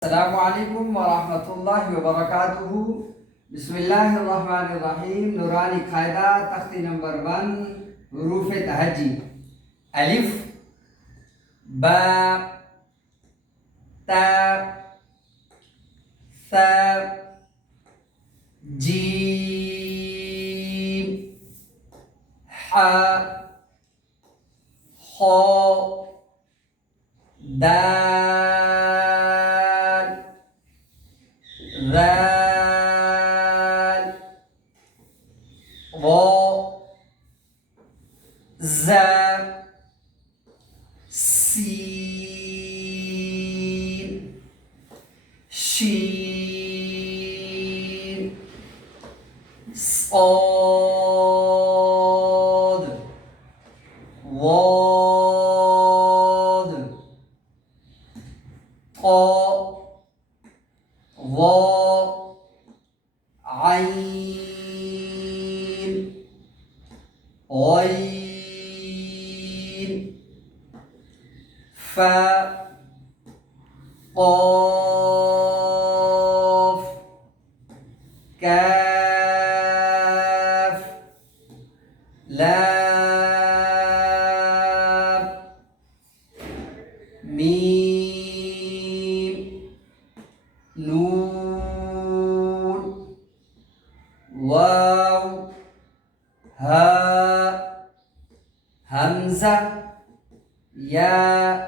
السلام عليكم ورحمة الله وبركاته. بسم الله الرحمن الرحيم. نوراني قاعدة تختي نمبر 1 حروف تهجي. ألف باء تاء ثاء جيم حاء خاء دال ذال ظاء زاء سين شين صاد ضاد طاء ظاء عين غين فاء قاف كاف لام ميم نون واو هاء همزة ياء